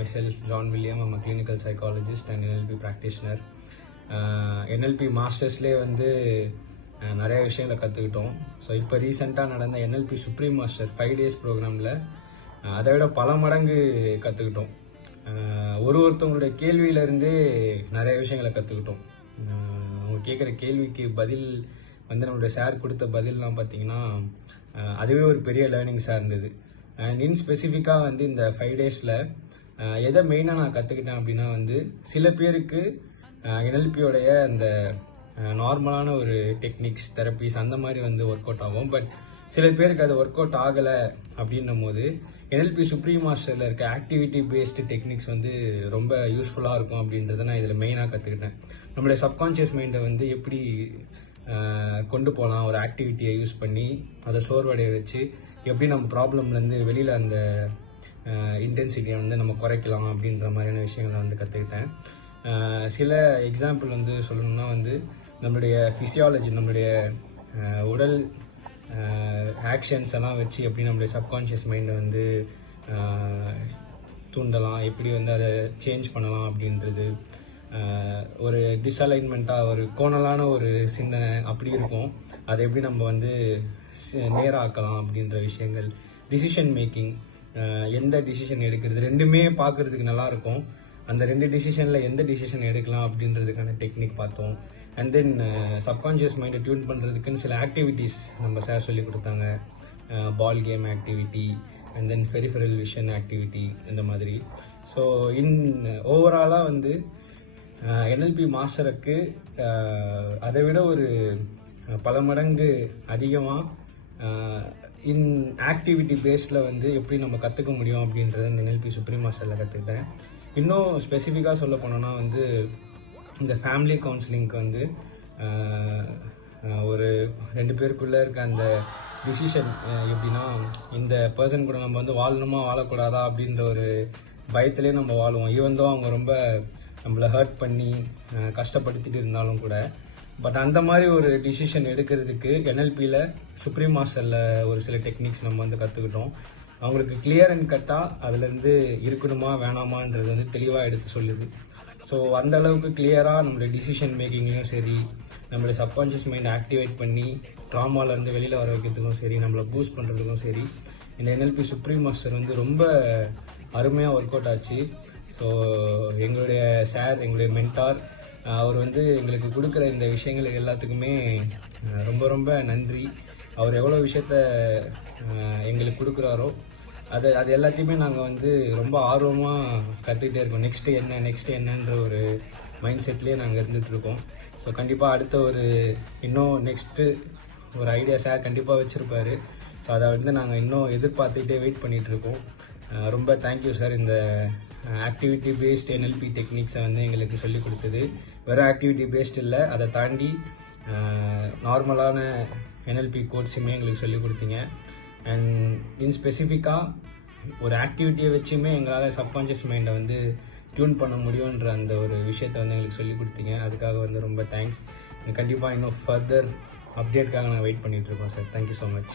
myself, John William. I'm a clinical psychologist and NLP practitioner. NLP மாஸ்டர்ஸ்லேயே வந்து நிறைய விஷயங்களை கற்றுக்கிட்டோம். ஸோ இப்போ ரீசெண்டாக நடந்த NLP சுப்ரீம் மாஸ்டர் 5 days ப்ரோக்ராமில் அதை விட பல மடங்கு கற்றுக்கிட்டோம். ஒருத்தவங்களுடைய கேள்வியிலேருந்தே நிறைய விஷயங்களை கற்றுக்கிட்டோம். அவங்க கேட்குற கேள்விக்கு பதில் வந்து நம்மளுடைய சார் கொடுத்த பதில்லாம் பார்த்தீங்கன்னா அதுவே ஒரு பெரிய லேர்னிங்ஸாக இருந்தது. அண்ட் இன் ஸ்பெசிஃபிக்காக வந்து இந்த 5 daysல எதை மெயினாக நான் கற்றுக்கிட்டேன் அப்படின்னா வந்து சில பேருக்கு NLPயோடைய அந்த நார்மலான ஒரு டெக்னிக்ஸ் தெரப்பிஸ் அந்த மாதிரி வந்து ஒர்க் அவுட் ஆகும். பட் சில பேருக்கு அது ஒர்க் அவுட் ஆகலை அப்படின்னும் போது NLP சுப்ரீம் மாஸ்டரில் இருக்க ஆக்டிவிட்டி பேஸ்டு டெக்னிக்ஸ் வந்து ரொம்ப யூஸ்ஃபுல்லாக இருக்கும் அப்படின்றத நான் இதில் மெயினாக கற்றுக்கிட்டேன். நம்மளுடைய சப்கான்ஷியஸ் மைண்டை வந்து எப்படி கொண்டு போகலாம், ஒரு ஆக்டிவிட்டியை யூஸ் பண்ணி அதை சோர்வடைய வச்சு எப்படி நம்ம ப்ராப்ளம்லேருந்து வெளியில் அந்த இன்டென்சிட்டியை வந்து நம்ம குறைக்கலாம் அப்படின்ற மாதிரியான விஷயங்களை வந்து கற்றுக்கிட்டேன். சில எக்ஸாம்பிள் வந்து சொல்லணும்னா வந்து நம்மளுடைய ஃபிசியாலஜி, நம்மளுடைய உடல் ஆக்ஷன்ஸ் எல்லாம் வச்சு எப்படி நம்மளுடைய சப்கான்ஷியஸ் மைண்டை வந்து தூண்டலாம், எப்படி வந்து அதை சேஞ்ச் பண்ணலாம் அப்படின்றது, ஒரு டிஸ்அலைன்மெண்ட்டாக ஒரு கோணலான ஒரு சிந்தனை அப்படி இருக்கும், அதை எப்படி நம்ம வந்து நேராக்கலாம் அப்படின்ற விஷயங்கள், டிசிஷன் மேக்கிங், எந்த டிசிஷன் எடுக்கிறது ரெண்டுமே பார்க்கறதுக்கு நல்லா இருக்கும். அந்த 2 டிசிஷனில் எந்த டிசிஷன் எடுக்கலாம் அப்படின்றதுக்கான டெக்னிக் பார்த்தோம். அண்ட் தென் சப்கான்ஷியஸ் மைண்டை டியூன் பண்ணுறதுக்குன்னு சில ஆக்டிவிட்டீஸ் நம்ம சார் சொல்லி கொடுத்தாங்க. Ball game activity and then peripheral vision activity இந்த மாதிரி. ஸோ ஓவராலாக வந்து NLP மாஸ்டருக்கு அதை விட ஒரு பல மடங்கு அதிகமாக இன் ஆக்டிவிட்டி பேஸில் வந்து எப்படி நம்ம கற்றுக்க முடியும் அப்படின்றத இந்த NLP சுப்ரீம் மாஸ்டரில் கற்றுக்கிட்டேன். இன்னும் ஸ்பெசிஃபிக்காக சொல்ல போனோன்னா வந்து இந்த ஃபேமிலி கவுன்சிலிங்க்கு வந்து ஒரு 2 பேருக்குள்ளே இருக்க அந்த டிசிஷன் எப்படின்னா, இந்த பர்சன் கூட நம்ம வந்து வாழணுமா வாழக்கூடாதா அப்படின்ற ஒரு பயத்திலே நம்ம வாழுவோம். ஈவன் தான் அவங்க ரொம்ப நம்மளை ஹர்ட் பண்ணி கஷ்டப்படுத்திட்டு இருந்தாலும் கூட. பட் அந்த மாதிரி ஒரு டிசிஷன் எடுக்கிறதுக்கு NLPயில் சுப்ரீம் மாஸ்டரில் ஒரு சில டெக்னிக்ஸ் நம்ம வந்து கற்றுக்கிட்டோம். அவங்களுக்கு கிளியர் அண்ட் கட்டாக அதுலேருந்து இருக்கணுமா வேணாமான்றது வந்து தெளிவாக எடுத்து சொல்லுது. ஸோ அந்த அளவுக்கு கிளியராக நம்மளுடைய டிசிஷன் மேக்கிங்லேயும் சரி, நம்மளுடைய சப்கான்ஷியஸ் மைண்டை ஆக்டிவேட் பண்ணி ட்ராமாலேருந்து வெளியில் வர வைக்கிறதுக்கும் சரி, நம்மளை பூஸ்ட் பண்ணுறதுக்கும் சரி, இந்த NLP சுப்ரீம் மாஸ்டர் வந்து ரொம்ப அருமையாக ஒர்க் அவுட் ஆச்சு. ஸோ எங்களுடைய சார், எங்களுடைய மென்டார், அவர் வந்து எங்களுக்கு கொடுக்குற இந்த விஷயங்கள் எல்லாத்துக்குமே ரொம்ப ரொம்ப நன்றி. அவர் எவ்வளோ விஷயத்த எங்களுக்கு கொடுக்குறாரோ அது எல்லாத்தையுமே நாங்கள் வந்து ரொம்ப ஆர்வமாக கற்றுக்கிட்டே இருக்கோம். நெக்ஸ்ட்டு என்னன்ற ஒரு மைண்ட் செட்லேயே நாங்கள் இருந்துகிட்ருக்கோம். ஸோ கண்டிப்பாக அடுத்த ஒரு இன்னும் நெக்ஸ்ட்டு ஒரு ஐடியா சார் கண்டிப்பாக வச்சுருப்பாரு. ஸோ அதை வந்து நாங்கள் இன்னும் எதிர்பார்த்துக்கிட்டே வெயிட் பண்ணிகிட்ருக்கோம். ரொம்ப தேங்க்யூ சார். இந்த ஆக்டிவிட்டி பேஸ்ட் NLP டெக்னிக்ஸை வந்து எங்களுக்கு சொல்லிக் கொடுத்தது. வெறும் ஆக்டிவிட்டி பேஸ்ட் இல்லை, அதை தாண்டி நார்மலான NLP கோட்ஸுமே எங்களுக்கு சொல்லிக் கொடுத்தீங்க. அண்ட் இன் ஸ்பெசிஃபிக்காக ஒரு ஆக்டிவிட்டியை வச்சுமே எங்களால் சப்கான்ஷியஸ் மைண்டை வந்து டியூன் பண்ண முடியுன்ற அந்த ஒரு விஷயத்தை வந்து எங்களுக்கு சொல்லிக் கொடுத்தீங்க. அதுக்காக வந்து ரொம்ப தேங்க்ஸ். கண்டிப்பாக இன்னும் ஃபர்தர் அப்டேட்காக நான் வெயிட் பண்ணிகிட்ருக்கோம் சார். Thank you so much.